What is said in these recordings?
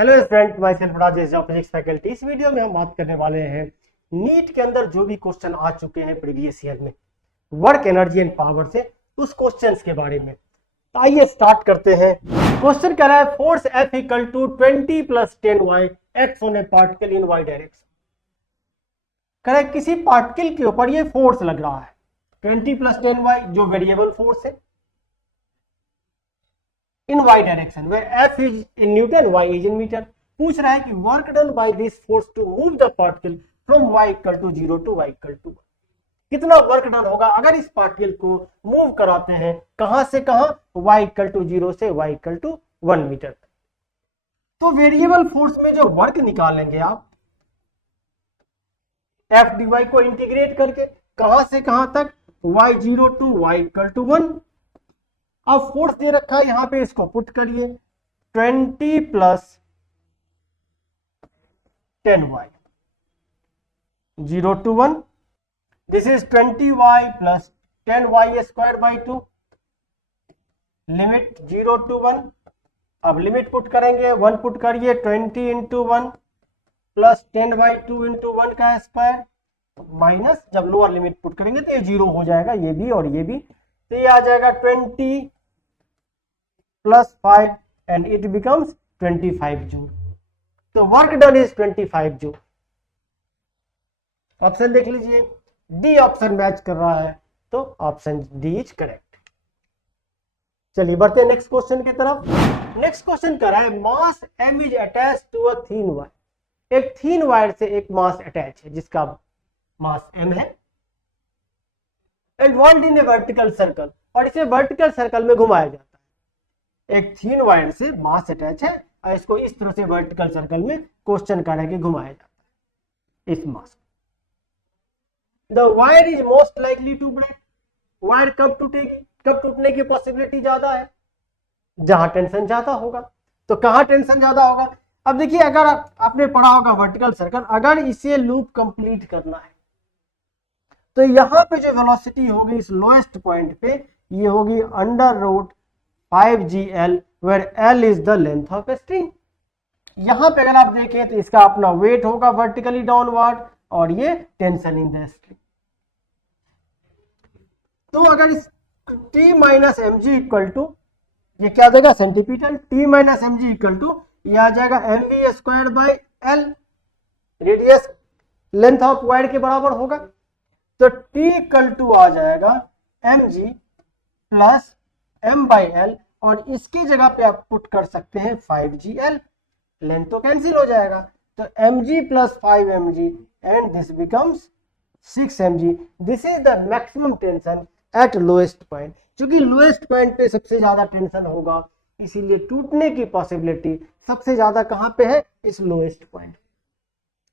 Hello student, my self Rajesh of physics faculty. इस video में हम बात करने वाले हैं नीट के अंदर जो भी क्वेश्चन आ चुके हैं प्रीवियस ईयर में वर्क एनर्जी एंड पावर से, उस क्वेश्चंस के बारे में। तो आइए स्टार्ट करते हैं। क्वेश्चन कह रहा है force F equal to 20 + 10y acts on a particle in y direction. कह रहा है किसी पार्टिकल के ऊपर ये फोर्स लग रहा है 20 + 10y जो वेरिएबल फोर्स है in y direction where F is in Newton, y is in meter। पूछ रहा है कि work done by this force to move the particle from y equal to 0 to y equal to 1। कितना work done होगा अगर इस particle को move कराते हैं कहां से कहां, y इक्वल टू 0 से y इक्वल टू 1 मीटर। तो वेरिएबल फोर्स में जो वर्क निकालेंगे आप F dy को इंटीग्रेट करके कहां से कहां तक, y0 to y equal to 1। अब फोर्स दे रखा है यहां पे, इसको पुट करिए 20 + 10y 0 to 1। This is 20y + 10y square by 2 limit 0 to 1। अब लिमिट पुट करेंगे 1 पुट करिए 20 × 1 + 10/2 × 1 का स्क्वायर माइनस, जब लोअर लिमिट पुट करेंगे तो ये 0 हो जाएगा, ये भी और ये भी। तो ये आ जाएगा 20 + 5 एंड इट बिकम्स 25 जूल। तो work done is 25 joule. Option देख लीजिए, डी ऑप्शन मैच कर रहा है, तो ऑप्शन डी इज करेक्ट। चलिए बढ़ते हैं नेक्स्ट क्वेश्चन की तरफ। नेक्स्ट क्वेश्चन कर रहा है mass m is attach to a thin wire. एक थीन वायर से एक मास अटैच है जिसका मास m है and want in a vertical circle, और इसे वर्टिकल सर्कल में घुमाया जाता है। एक थीन वायर से मास अटैच है और इसको इस तरह से वर्टिकल सर्कल में क्वेश्चन कर के घुमाया जाता है इस mass. The wire is most likely to break. Wire कब टूटेगी, कब टूटने की पॉसिबिलिटी ज्यादा है, जहां टेंशन ज्यादा होगा। तो कहां टेंशन ज्यादा होगा, अब देखिए अगर आपने पढ़ा होगा वर्टिकल सर्कल, अगर इसे लूप कंप्लीट करना है तो यहां पे जो वेलोसिटी होगी इस लोएस्ट पॉइंट पे, ये होगी √5gl where l is the length of string. यहां पे अगर आप देखें तो इसका अपना वेट होगा वर्टिकली डाउनवर्ड और ये टेंशन इन द स्ट्रिंग। तो अगर इस T - mg इक्वल टू, ये क्या देगा centimetre, T - mg equal to ये आ जाएगा mv²/l, radius length of wire के बराबर होगा। तो T इक्वल टू आ जाएगा mg + m/l, और इसकी जगह पे आप पुट कर सकते हैं 5gl, लेंथ तो कैंसिल हो जाएगा। तो mg + 5mg and this becomes 6mg। This is the maximum tension eight lowest point. क्योंकि लोएस्ट पॉइंट पे सबसे ज्यादा टेंशन होगा, इसीलिए टूटने की पॉसिबिलिटी सबसे ज्यादा कहां पे है, इस लोएस्ट पॉइंट।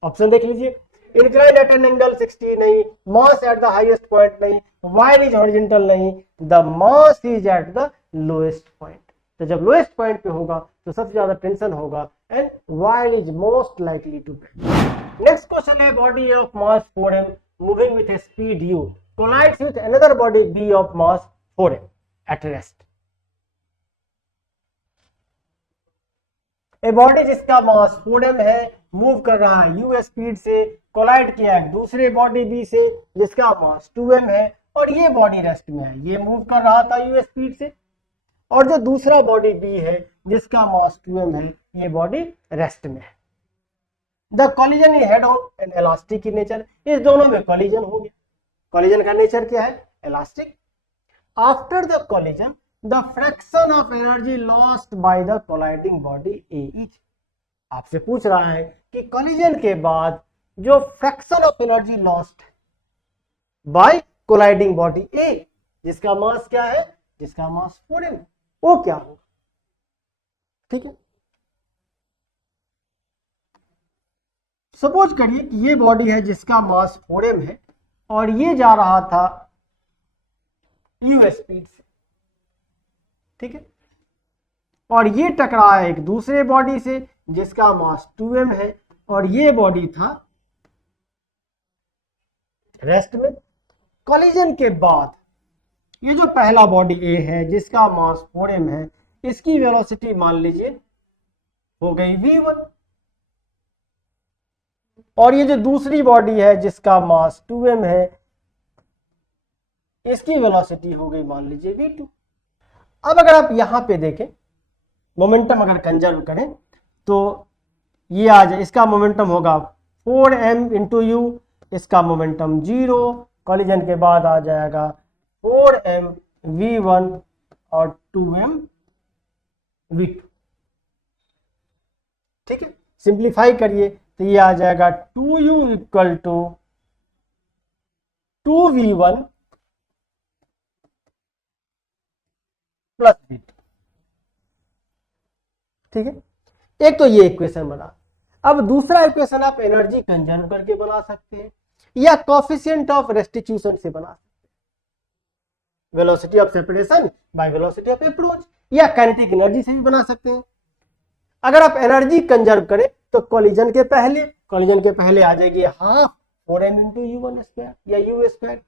ऑप्शन देख लीजिए, इंक्लाइंड एट एन एंगल 60 नहीं, mass at the highest point नहीं, वायर इज हॉरिजॉन्टल नहीं, the mass is at the lowest point. तो जब लोएस्ट पॉइंट पे होगा तो सबसे ज्यादा टेंशन होगा and wire is most likely to break. Next question है body of mass 4m moving with a speed u collides with another body b of mass 4m at rest। A body जिसका मास 4m है move कर रहा है u speed से, collide किया है दूसरे बॉडी b से जिसका मास 2m है, और ये बॉडी रेस्ट में है। ये मूव कर रहा था u स्पीड से, और जो दूसरा बॉडी b है जिसका मास 2m है, ये बॉडी रेस्ट में है। The collision is head on and elastic in nature. इस दोनों में कॉलिजन हो गया। कॉलिजन का नेचर क्या है, elastic. After the collision the fraction of energy lost by the colliding body A is. आपसे पूछ रहा है कि कॉलिजन के बाद जो fraction of energy lost by colliding body A, जिसका मास क्या है, जिसका मास 4m, वो क्या होगा। ठीक है, सपोज करिए कि ये बॉडी है जिसका मास 4m है और ये जा रहा था u स्पीड से, ठीक है, और ये टकरा है एक दूसरे बॉडी से जिसका मास 2m है, और ये बॉडी था रेस्ट में। कॉलिजन के बाद ये जो पहला बॉडी ए है जिसका मास 4m है, इसकी वेलोसिटी मान लीजिए हो गई v1। और ये जो दूसरी बॉडी है जिसका मास 2m है, इसकी वेलोसिटी हो गई मान लीजिए v2। अब अगर आप यहां पे देखें, मोमेंटम अगर कंजर्व करें तो ये आ जाए, इसका मोमेंटम होगा 4m इंटू यू, इसका मोमेंटम 0, कॉलिजन के बाद आ जाएगा 4m v1 और 2m v2। ठीक है, सिंप्लीफाई करिए तो ये आ जाएगा 2u equal to 2v1 plus v2। ठीक है, एक तो ये इक्वेशन बना। अब दूसरा इक्वेशन आप एनर्जी कंजर्व करके बना सकते हैं या कोफिशिएंट ऑफ रेस्टिट्यूशन से बना सकते हैं, velocity of separation by velocity of approach, या काइनेटिक एनर्जी से भी बना सकते हैं। अगर आप एनर्जी कंजर्व करें तो कॉलिजन के पहले आ जाएगी half 4m into u1 square या u स्क्वायर,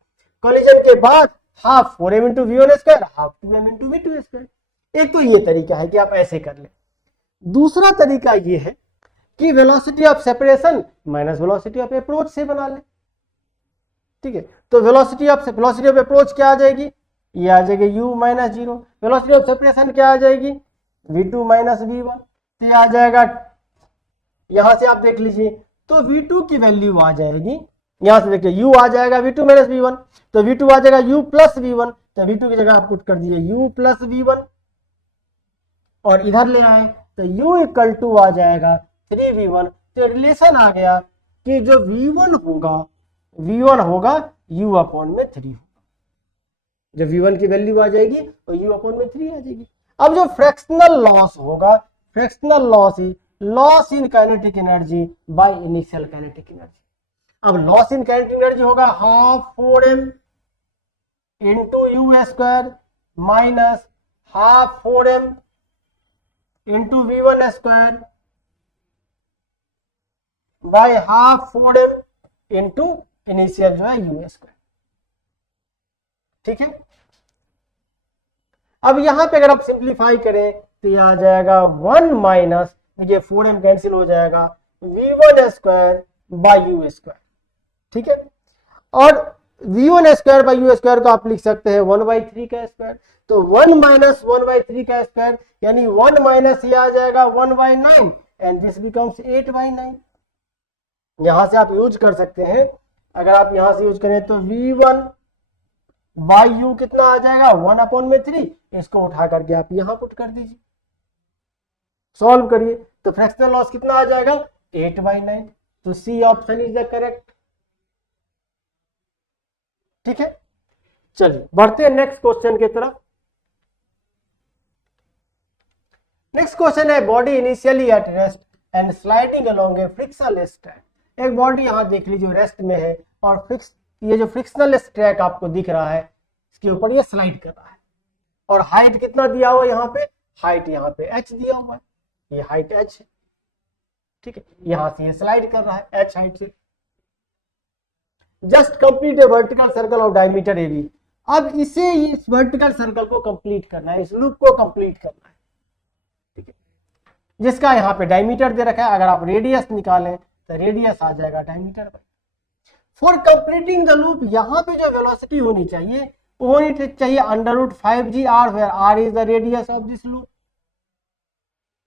कॉलिजन के बाद half 4m into v1 square, half 2m into v2 square. एक तो ये तरीका है कि आप ऐसे कर लें। दूसरा तरीका ये है कि velocity of separation minus velocity of approach से बना लें। ठीक है, तो वेलोसिटी ऑफ अप्रोच क्या आ जाएगी, ये आ जाएगी u minus 0, velocity of separation क्या आ जाएगी v2 माइनस v1, तो ये आ जाएगा, यहां से आप देख लीजिए तो v2 की वैल्यू आ जाएगी, यहां से देखिए u आ जाएगा v2 माइनस v1, तो v2 आ जाएगा u प्लस v1, तो v2 की जगह आप पुट कर दीजिए u प्लस v1 और इधर ले आए तो u इक्वल टू आ जाएगा 3v1। तो रिलेशन आ गया कि जो v1 होगा u अपॉन में 3 होगा। जब v1 की वैल्यू आ जाएगी तो u अपॉन में 3 आ जाएगी। अब जो फ्रैक्शनल लॉस होगा, fractional loss is loss in kinetic energy by initial kinetic energy. अब लॉस इन काइनेटिक एनर्जी होगा half 4m into you square minus half 4m into v1 square by half 4m into initial जो है u square. ठीक है, अब यहां पे अगर आप सिंप्लीफाई करें तो यह आ जाएगा 1 माइनस, देखिए 4m कैंसिल हो जाएगा, v1 square by you square. ठीक है, और v1 square by you square को आप लिख सकते हैं 1/3 का स्क्वायर, तो 1 माइनस 1/3 का स्क्वायर यानी 1 माइनस ये आ जाएगा 1/9 एंड दिस बिकम्स 8/9। यहां से आप यूज कर सकते हैं, अगर आप यहां से यूज करें तो v1 बाई यू कितना आ जाएगा 1 अपॉन में 3, इसको उठा करके आप यहां पुट कर दीजिए, सॉल्व करिए तो फ्रैक्शनल लॉस कितना आ जाएगा 8/9। तो C option is the correct. ठीक है, चलिए बढ़ते हैं नेक्स्ट क्वेश्चन की तरफ। नेक्स्ट क्वेश्चन है body initially at rest and sliding along a frictional track. एक बॉडी यहां देख लीजिए रेस्ट में है और ये जो फ्रिक्शनल ट्रैक आपको दिख रहा है इसके ऊपर ये स्लाइड कर रहा है और हाइट कितना दिया हुआ है, यहाँ पे हाइट यहाँ पे h दिया हुआ है, ये हाइट h है। ठीक है, यहां से ये स्लाइड कर रहा है h हाइट से। Just complete A vertical circle of diameter AB। अब इसे इस वर्टिकल सर्कल को कंप्लीट करना है, इस लूप को कंप्लीट करना है। ठीक है, जिसका यहाँ पे डायमीटर दे रखा है, अगर आप रेडियस निकालें तो रेडियस आ जाएगा diameter. For completing the loop, यहाँ पे जो वेलोसिटी होनी चाहिए वो होनी चाहिए √5gr, where r is the radius of this loop.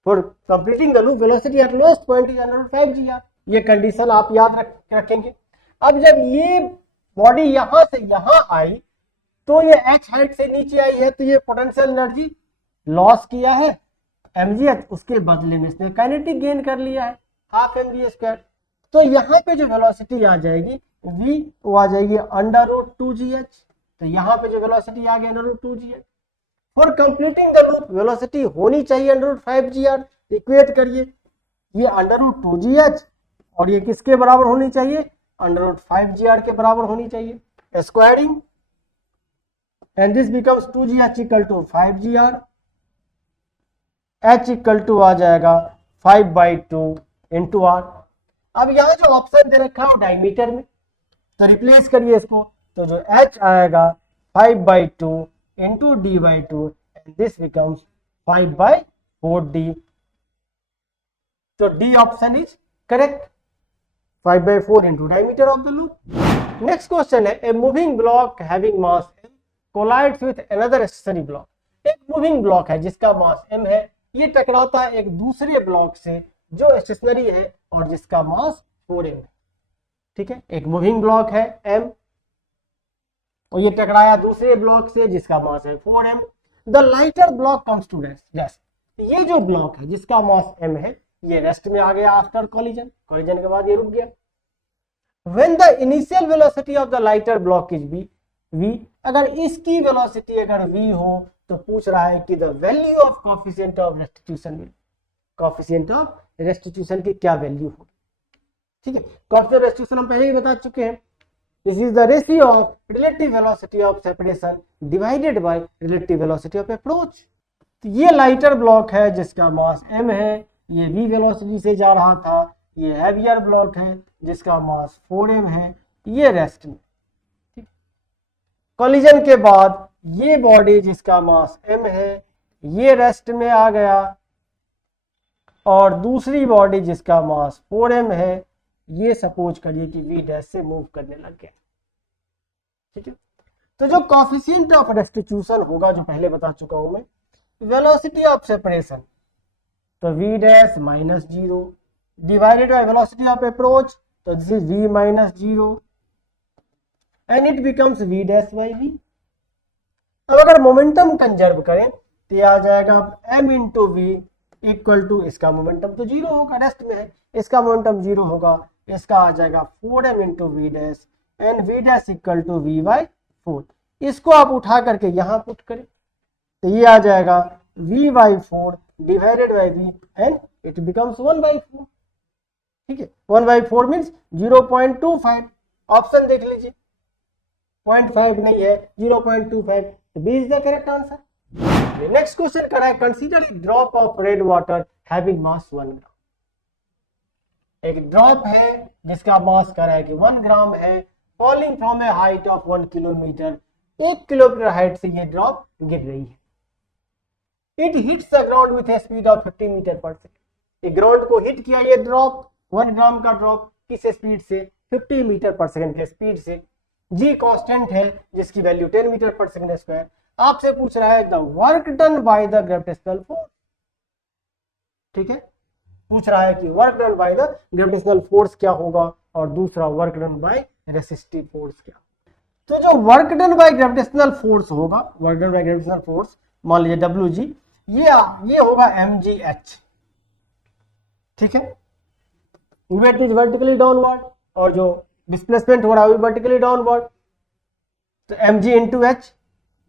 For completing the loop velocity at lowest point is √5gr। ये कंडीशन आप याद रखेंगे। अब जब ये बॉडी यहां से यहां आई तो ये h हाइट से नीचे आई है, तो ये पोटेंशियल एनर्जी लॉस किया है mgh, उसके बदले में इसने काइनेटिक गेन कर लिया है हाफ mv²। तो यहाँ पे जो वेलोसिटी आ जाएगी v वो आ जाएगी √2gh, तो यहाँ पे जो वेलोसिटी आ गया √2gh। For completing the loop velocity होनी चाहिए √5gr। इक्वेट करिए, ये √2gh और ये किसके बराबर होनी चाहिए √5gr के बराबर होनी चाहिए, squaring and this becomes 2gh equal to 5gr, h equal to आ जाएगा 5/2 इंटू r। अब यहाँ जो ऑप्शन दे रखा है डायमीटर में, तो रिप्लेस करिए इसको, तो जो h आएगा 5/2 into d/2 and this becomes 5/4d। तो D option is correct. 5/4 into diameter of the loop. Next question है, a moving block having mass m collides with another stationary block. एक मूविंग ब्लॉक है जिसका mass m है, ये टकराता है एक दूसरे ब्लॉक से जो स्टेशनरी है और जिसका मास 4m है. ठीक है, एक मूविंग ब्लॉक है m और ये टकराया दूसरे ब्लॉक से जिसका मास है 4m. The lighter block comes to rest. ये जो ब्लॉक है जिसका मास m है ये रेस्ट में आ गया आफ्टर कॉलिजन. कॉलिजन के बाद ये रुक गया. When the initial velocity of the lighter block is v, अगर इसकी वेलोसिटी अगर v हो तो पूछ रहा है कि the value of coefficient of restitution. Coefficient of restitution की क्या वैल्यू होगी. ठीक है, कोफिशिएंट रेस्टिट्यूशन हम पहले ही बता चुके हैं. This is the ratio of relative velocity of separation divided by relative velocity of approach. तो ये लाइटर ब्लॉक है जिसका मास m है, ये v वेलोसिटी से जा रहा था. ये हैवियर ब्लॉक है जिसका मास 4m है, ये रेस्ट में. कॉलिजन के बाद ये बॉडी जिसका मास m है ये रेस्ट में आ गया और दूसरी बॉडी जिसका मास 4m है ये सपोज करिए कि v डैश से मूव करने लग गया. ठीक है, तो जो कोफिशिएंट ऑफ रेस्टिट्यूशन होगा जो पहले बता चुका हूं मैं, वेलोसिटी ऑफ सेपरेशन तो v dash minus 0 divided by velocity of approach तो this is v minus 0 and it becomes v dash by v. अब अगर मोमेंटम कंजर्व करें तो ये आ जाएगा m into v equal to, इसका मोमेंटम तो 0 होगा, रेस्ट में है, इसका मोमेंटम 0 होगा, इसका आ जाएगा 4m into v dash and v dash equal to v by 4. इसको आप उठा करके यहाँ पुट करें तो ये आ जाएगा v by 4 divided by v and it becomes 1/4. ठीक है, 1/4 मीन्स 0.25. ऑप्शन देख लीजिए, 0.5 नहीं है, 0.25. B is the correct answer. Next question कर रहा है, consider a drop of red water having mass 1 gram. एक ड्रॉप है जिसका मास कर रहा है कि 1 ग्राम है, falling from a height of 1 kilometre. 1 kilometre height से ये ड्रॉप गिर रही है. It hits the ground with a speed of 50 metre per second. Ground को हिट किया ये ड्रॉप, 1 ग्राम का ड्रॉप, किस स्पीड से, 50 मीटर पर सेकेंड के स्पीड से. जी कांस्टेंट है जिसकी value 10 metre per second square. आपसे पूछ रहा है the work done by the gravitational force. ठीक है, पूछ रहा है कि work done by the gravitational force क्या होगा और दूसरा work done by resistive force क्या. तो जो work done by gravitational force होगा, work done by gravitational force मान लीजिए WG, ये होगा mgh. ठीक है, वेट इज वर्टिकली डाउनवर्ड और जो डिस्प्लेसमेंट हो रहा है वो वर्टिकली डाउनवर्ड. तो mg into h,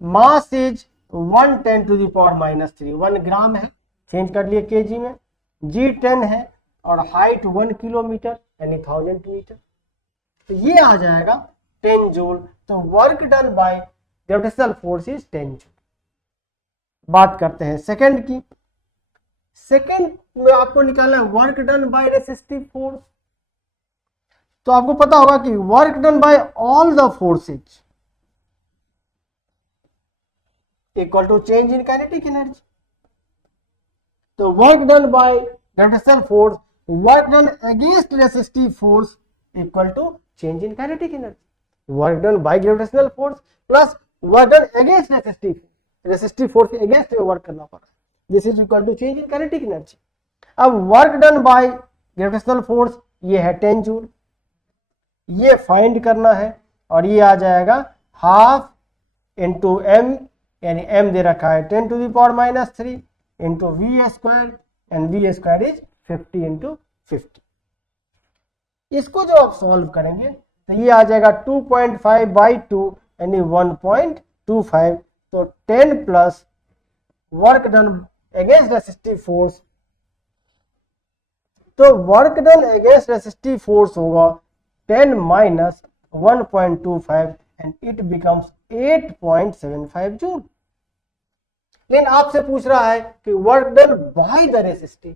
mass is 110 to the power minus 3. 1 gram है, चेंज कर लिए kg में, g 10 है और हाइट 1 किलोमीटर यानी 1000 मीटर. तो ये आ जाएगा 10 जूल. तो work done by gravitational force is 10 joule. बात करते हैं सेकंड की. सेकंड में आपको निकालना है work done by resistive force. तो आपको पता होगा कि work done by all the forces equal to change in kinetic energy. तो work done by gravitational force, work done against resistive force equal to change in kinetic energy. Work done by gravitational force plus work done against resistive force के against में work करना पड़ा, this is equal to change in kinetic energy. अब work done by gravitational force ये है 10 joule, ये find करना है और ये आ जाएगा हाफ इंटू m, यानी m दे रखा है 10 to the power minus 3 into v square and v square is 50 into 50. इसको जो आप सॉल्व करेंगे तो ये आ जाएगा 2.5/2 यानी 1.25. तो 10 plus work done against resistive force, तो work done against resistive force होगा 10 minus 1.25 and it becomes 8.75 joule. लेकिन आपसे पूछ रहा है कि work done by the resistive.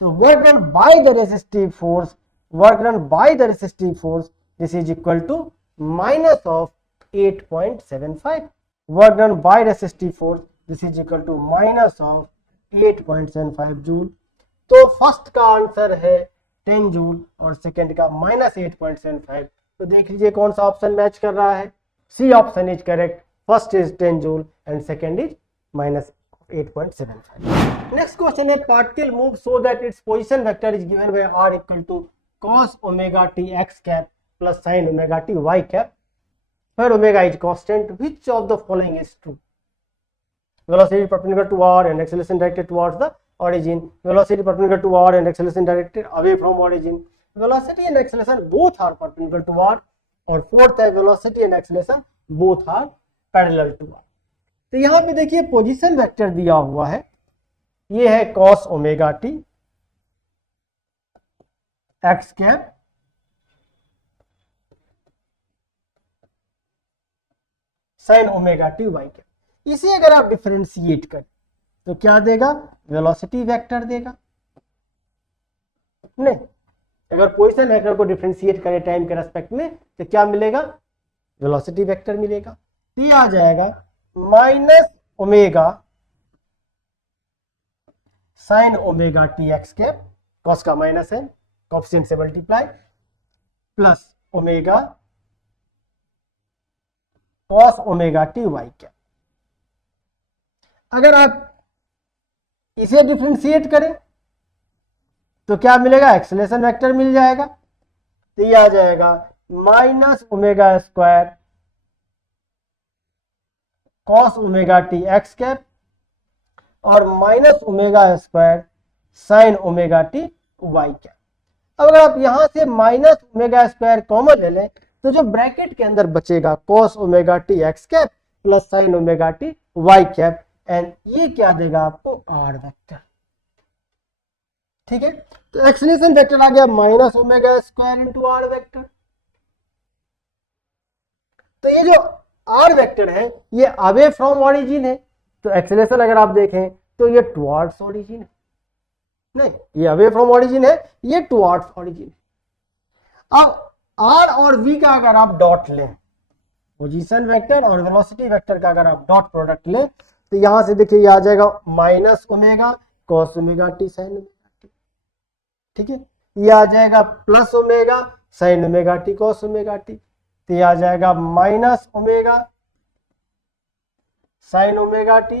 तो work done by the resistive force, work done by the resistive force this is equal to minus of 8.75. Work done by resistive force this is equal to minus of 8.75 joule. तो first का answer है 10 joule और second का -8.75। तो देख लीजिए कौन सा ऑप्शन मैच कर रहा है। C option is correct, first is 10 joule and second is -8.75। Next question है particle move so that its position vector is given by r equal to cos omega t x cap plus sin omega t y cap where omega is constant. Which of the following is true? Velocity perpendicular to r and acceleration directed towards the origin. Velocity perpendicular to r and acceleration directed away from origin. Velocity and acceleration both are perpendicular to r. और fourth है velocity and acceleration both are parallel to r. तो यहाँ पे देखिए position vector दिया हुआ है, ये है cos omega t x cap sin omega t y cap. इसे अगर आप डिफरेंशिएट करें तो क्या देगा? वेलोसिटी वेक्टर देगा। नहीं, अगर पोजीशन वेक्टर को डिफरेंशिएट करें टाइम के रेस्पेक्ट में तो क्या मिलेगा? वेलोसिटी वेक्टर मिलेगा। तो ये आ जाएगा minus omega sine omega T x cap, cos का माइनस है, कोएफिशिएंट से multiply, plus omega cos omega T Y cap. अगर आप इसे डिफरेंशिएट करें तो क्या मिलेगा? एक्सेलरेशन वेक्टर मिल जाएगा। तो ये आ जाएगा minus omega square cos omega T x cap और minus omega square sine omega T Y cap. अब अगर आप यहां से माइनस ओमेगा स्क्वायर कॉमन ले लें तो जो ब्रैकेट के अंदर बचेगा cos omega T x cap plus sine omega T Y cap, and ये क्या देगा आपको? R vector. ठीक है, तो एक्सलेशन वेक्टर आ गया minus omega square into r vector. तो ये जो आर वेक्टर है ये अवे फ्रॉम ओरिजिन है, तो एक्सलेशन अगर आप देखें तो ये टुवर्ड्स ओरिजिन है। नहीं, ये अवे फ्रॉम ओरिजिन है, ये टुवर्ड्स ओरिजिन है। अब आर और वी का अगर आप डॉट लें, पोजीशन वेक्टर और वेलोसिटी वेक्टर का अगर आप डॉट प्रोडक्ट लें तो यहां से देखिए ये आ जाएगा minus omega cos omega t sine omega t. ठीक है, ये आ जाएगा plus omega sine omega t cos omega t. तो ये आ जाएगा minus omega sine omega t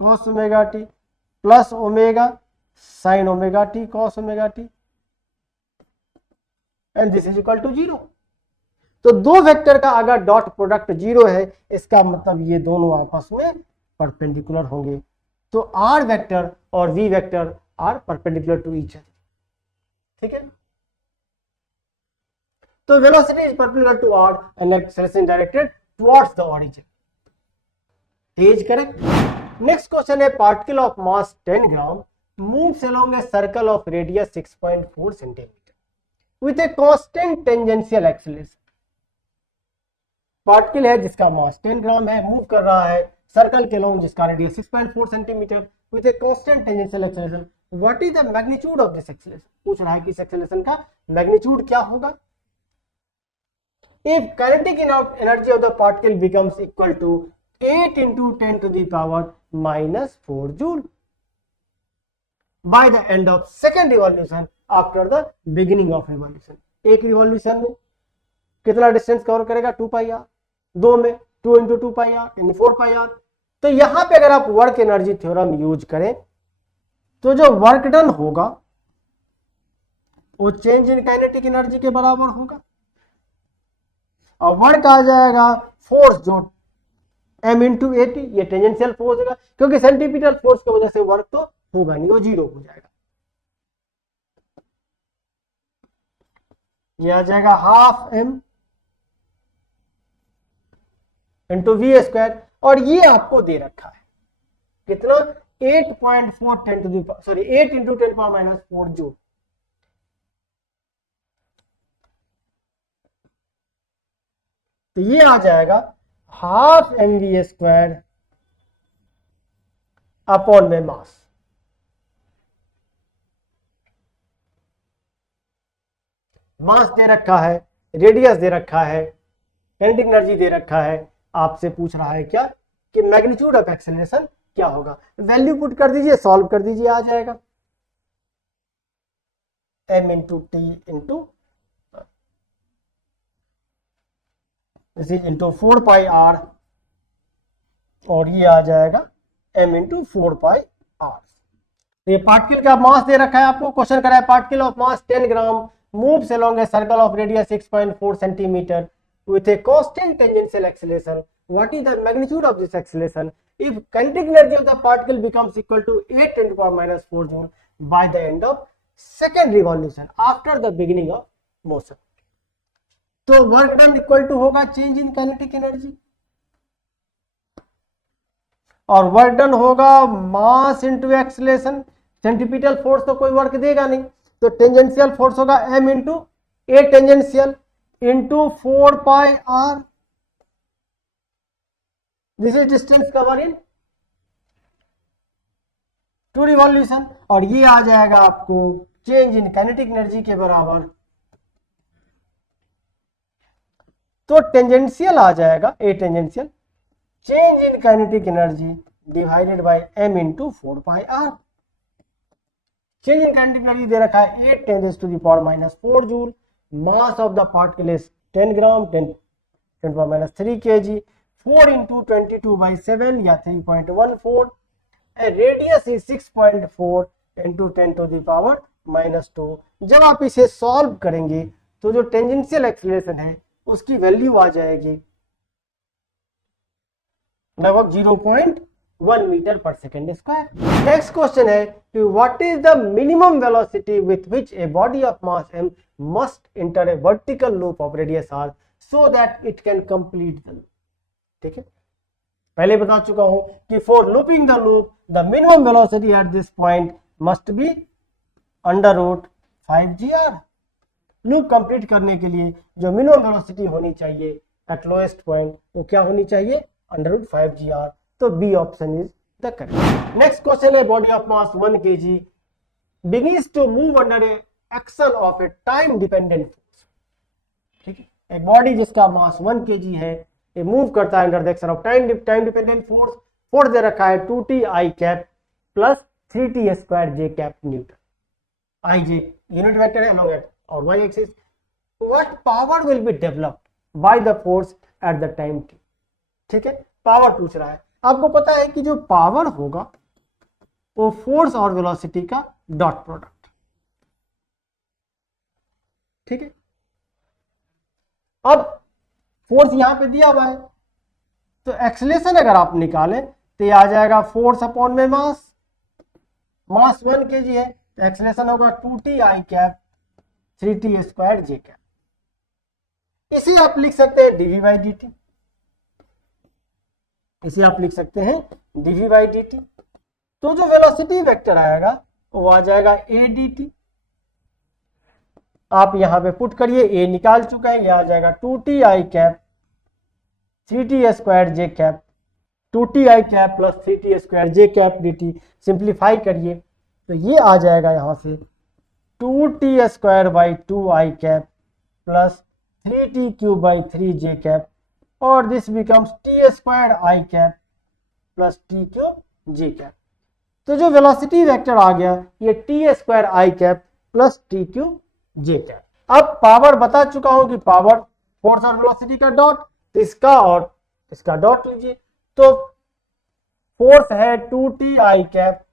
cos omega t plus omega sine omega t cos omega t, and this is equal to 0। तो दो वेक्टर का अगर डॉट प्रोडक्ट 0 है इसका मतलब ये दोनों आपस में परपेंडिकुलर होंगे। तो आर वेक्टर और V vector are perpendicular to each other. ठीक है, तो velocity is perpendicular to R and acceleration directed towards the origin. Is correct. Next question है particle of mass 10 gram moves along a circle of radius 6.4 centimetre with a constant tangential acceleration. Particle है जिसका मास 10 ग्राम है, move कर रहा है circle के along जिसका radius 6.4 centimetre with a constant tangential acceleration. What is the magnitude of this acceleration? पूछ रहा है कि इस एक्सेलरेशन का मैग्नीट्यूड क्या होगा। If kinetic energy of the particle becomes equal to 8 into 10 to the power -4 joule by the end of second revolution after the beginning of revolution। एक revolution में कितना डिस्टेंस कवर करेगा? 2 पाई आर। दो में 2 into 2 pi r in 4 pi r. तो यहां पे अगर आप वर्क एनर्जी थ्योरम यूज करें तो जो वर्क डन होगा वो चेंज इन काइनेटिक एनर्जी के बराबर होगा, और वर्क आ जाएगा फोर्स जो m इंटू 80, ये टेंजेंशियल फोर्स होगा क्योंकि सेंटीपिटल फोर्स की वजह से वर्क तो होगा नहीं, वो 0 हो जाएगा। ये आ जाएगा half m into v square, और ये आपको दे रखा है कितना? 8.4 10 to the sorry 8 into 10 power -4 joule. तो ये आ जाएगा हाफ mv स्क्वायर अपॉन में मास। मास दे रखा है, रेडियस दे रखा है, काइनेटिक एनर्जी दे रखा है, आपसे पूछ रहा है क्या कि मैग्नीट्यूड ऑफ एक्सेलरेशन क्या होगा। वैल्यू पुट कर दीजिए, सॉल्व कर दीजिए, आ जाएगा। m into t into this is into 4 pi r, और ये आ जाएगा m इंटू 4 पाई आर। ये पार्टिकल का मास दे रखा है आपको, क्वेश्चन करा है particle of mass 10 gram moves along a circle of radius 6.4 centimeter with a constant tangential acceleration. What is the magnitude of this acceleration if kinetic energy of the particle becomes equal to 8 × 10⁻⁴ joule by the end of second revolution after the beginning of motion? तो work done equal to होगा change in kinetic energy, और work done होगा mass into acceleration. Centripetal force तो कोई work देगा नहीं, तो tangential force होगा m into a tangential into 4 pi r, this is distance cover in 2 revolution, और ये आ जाएगा आपको चेंज इन काइनेटिक एनर्जी के बराबर। तो टेंजेंशियल आ जाएगा a tangential change in kinetic energy divided by m into 4 pi R. Change in kinetic energy दे रखा है 8 × 10⁻⁴ joule, mass of the particle is 10 gram 10 × 3 kg, 4 × 22/7 या 3.14, रेडियस इज 6.4 × 10⁻⁻²। जब आप इसे सॉल्व करेंगे तो जो टेंजेंशियल एक्सीलरेशन है उसकी वैल्यू आ जाएगी लगभग 0.1 metre per second square. Next question है कि what is the minimum velocity with which a body of mass m must enter a vertical loop of radius r so that it can complete the loop. ठीक है, पहले बता चुका हूं कि for looping the loop the minimum velocity at this point must be √5gr। Loop complete करने के लिए जो मिनिमम वेलोसिटी होनी चाहिए एट लोएस्ट पॉइंट वो क्या होनी चाहिए, √5gr। तो B option is the correct. Next question है body of mass 1 kg begins to move under a action of a time dependent force। ठीक है, एक बॉडी जिसका मास 1 kg है ये मूव करता है under the action of time dependent force. Force दे रखा है 2t i cap plus 3t square j cap newton. i j unit vector है along और y axis. What power will be developed by the force at the time t। ठीक है, power पूछ रहा है। आपको पता है कि जो पावर होगा वो फोर्स और वेलोसिटी का डॉट प्रोडक्ट। ठीक है, अब फोर्स यहां पे दिया हुआ है तो एक्सीलरेशन अगर आप निकालें तो ये आ जाएगा फोर्स अपॉन में मास। मास 1 kg है तो एक्सीलरेशन होगा 2t i cap 3t square j cap. इसे आप लिख सकते हैं dv/dt, इसे आप लिख सकते हैं dv/dt। तो जो वेलोसिटी वेक्टर आएगा वो आ जाएगा a dt। आप यहां पे पुट करिए, a निकाल चुका है, ये आ जाएगा 2t i cap 3t square j cap 2t i cap plus 3t square j cap dt। Simplify करिए तो ये आ जाएगा यहां से 2t square by 2i cap plus 3t cube by 3j cap, और this becomes t square i cap plus t cube j cap. तो जो वेलोसिटी वेक्टर आ गया ये t square i cap plus t cube j cap. अब power बता चुका हूं कि पावर फोर्स और वेलोसिटी का डॉट, तो इसका और इसका डॉट लीजिए। तो फोर्स है 2t i cap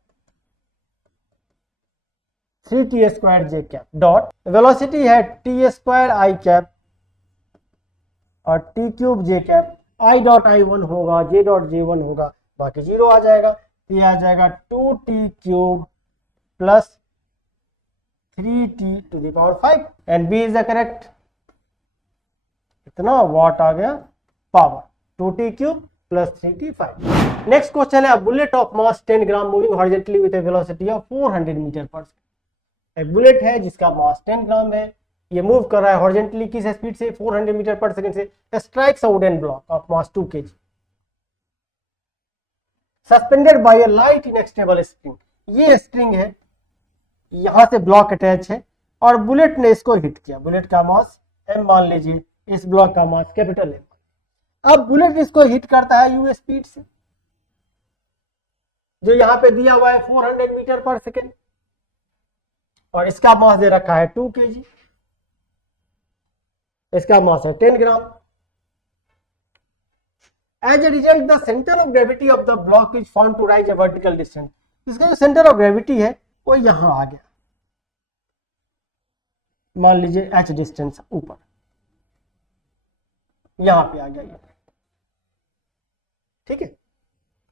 3t square j cap dot, velocity है t स्क्वायर i कैप और t cube j cap. i dot i1 होगा, j डॉट j1 होगा, बाकी 0 आ जाएगा। ये आ जाएगा 2t cube plus 3t to the power 5 and b is the correct. इतना वाट आ गया power, 2t cube plus 3t 5। Next question है a bullet of mass 10 gram moving horizontally with a velocity of 400 metre per second. एक bullet है जिसका मास 10 ग्राम है, ये move कर रहा है हॉरिजॉन्टली किस स्पीड से, 400 मीटर पर सेकंड से। Strikes a wooden block of mass 2 kg suspended by a light inextensible spring. ये स्प्रिंग है, यहां से ब्लॉक अटैच है और बुलेट ने इसको हिट किया। बुलेट का मास m मान लीजिए, इस ब्लॉक का मास कैपिटल M। अब बुलेट इसको हिट करता है u स्पीड से, जो यहां पे दिया हुआ है 400 मीटर पर सेकेंड, और इसका मास दे रखा है 2 kg, इसका मास है 10 gram. As a result the centre of gravity of the block is found to rise a vertical distance. इसका जो सेंटर ऑफ ग्रेविटी है वो यहां आ गया, मान लीजिए h डिस्टेंस ऊपर यहां पे आ गया ये, ठीक है,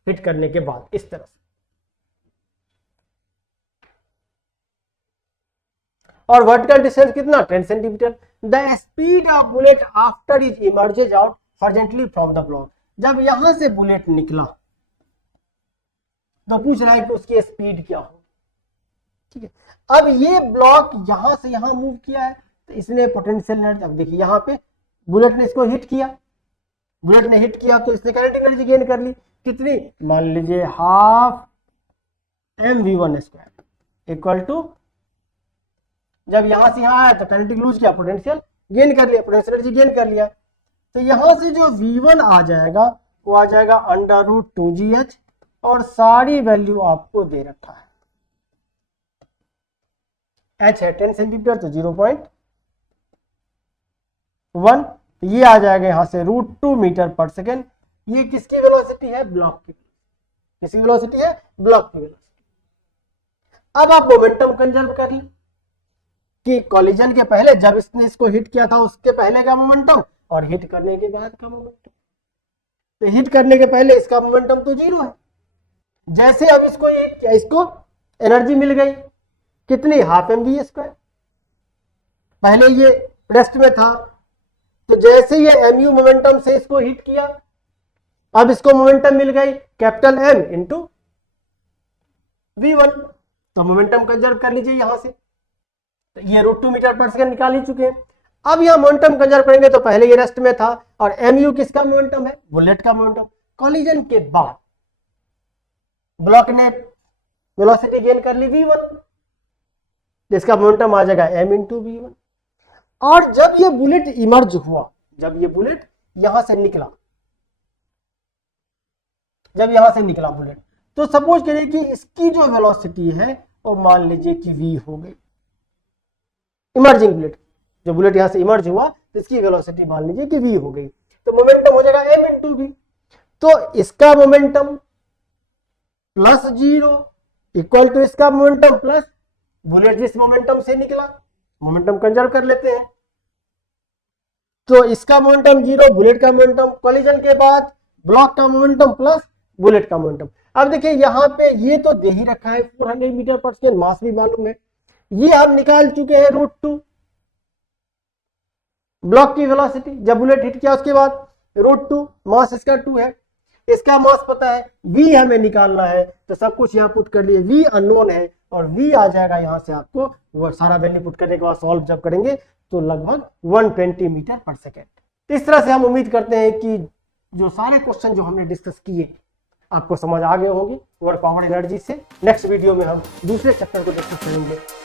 हिट करने के बाद इस तरह से। और वर्टिकल डिस्टेंस कितना 10 centimetre. The speed of bullet after is emerges out horizontally from the block. जब यहां से बुलेट निकला तो पूछ रहा है कि उसकी स्पीड क्या हो, ठीक है। अब ये ब्लॉक यहां से यहां मूव किया है तो इसने पोटेंशियल एनर्जी, अब देखिए यहां पे बुलेट ने इसको हिट किया, बुलेट ने हिट किया तो इसने काइनेटिक एनर्जी गेन कर ली, कितनी, मान लीजिए half mv1 square equal to, जब यहां से यहां आया तो काइनेटिक लूज किया, पोटेंशियल गेन कर लिया, पोटेंशियल एनर्जी गेन कर लिया, तो यहां से जो v1 आ जाएगा वो आ जाएगा √2gh, और सारी वैल्यू आपको दे रखा है। h है 10 सेंटीमीटर तो 0.1, ये आ जाएगा यहां से √2 मीटर पर सेकेंड। ये किसकी वेलोसिटी है, ब्लॉक की, किसकी वेलोसिटी है, ब्लॉक की वेलोसिटी। अब आप मोमेंटम कंजर्व कर ली कि कॉलिजन के पहले जब इसने इसको हिट किया था उसके पहले का मोमेंटम और हिट करने के बाद का मोमेंटम। तो हिट करने के पहले इसका मोमेंटम तो 0 है, जैसे अब इसको ये इसको एनर्जी मिल गई कितनी, हाफ mv स्क्वायर, पहले ये रेस्ट में था तो जैसे ये mu मोमेंटम से इसको हिट किया, अब इसको मोमेंटम मिल गई कैपिटल M इंटू v1, तो मोमेंटम कंजर्व कर लीजिए यहां से, तो ये √2 मीटर पर सेकंड निकाल ही चुके हैं। अब यहां मोमेंटम कंजर्व करेंगे तो पहले ये रेस्ट में था और mu किसका मोमेंटम है, बुलेट का मोमेंटम। कॉलिजन के बाद ब्लॉक ने वेलोसिटी गेन कर ली v1, इसका मोमेंटम आ जाएगा m इंटू v1। और जब ये बुलेट इमर्ज हुआ, जब ये बुलेट यहां से निकला, जब यहां से निकला बुलेट, तो सपोज करिए कि इसकी जो वेलोसिटी है वो मान लीजिए कि v हो गई, इमर्जिंग बुलेट, जो बुलेट यहां से इमर्ज हुआ तो इसकी वेलोसिटी मान लीजिए कि v हो गई, तो मोमेंटम हो जाएगा m इंटू v। तो इसका मोमेंटम प्लस 0 इक्वल टू इसका मोमेंटम प्लस बुलेट जिस मोमेंटम से निकला, मोमेंटम कंजर्व कर लेते हैं, तो इसका मोमेंटम 0, बुलेट का मोमेंटम, कॉलिजन के बाद ब्लॉक का मोमेंटम प्लस बुलेट का मोमेंटम। अब देखिए यहाँ पे ये तो दे ही रखा है 400 मीटर पर सेकेंड, मास भी मालूम है, ये हम निकाल चुके हैं √2 ब्लॉक की वेलोसिटी, जब बुलेट हिट किया उसके बाद √2, मास इसका 2 है, इसका मास पता है, v हमें निकालना है, तो सब कुछ यहाँ पुट कर लिए, v अननोन है और v आ जाएगा यहाँ से आपको, वो सारा वैल्यू पुट करने के बाद सॉल्व जब करेंगे तो लगभग 120 मीटर पर सेकेंड। इस तरह से हम उम्मीद करते हैं कि जो सारे क्वेश्चन जो हमने डिस्कस किए आपको समझ आ गए होंगे वर्क पावर एनर्जी से। नेक्स्ट वीडियो में हम दूसरे चैप्टर को डिस्कस करेंगे।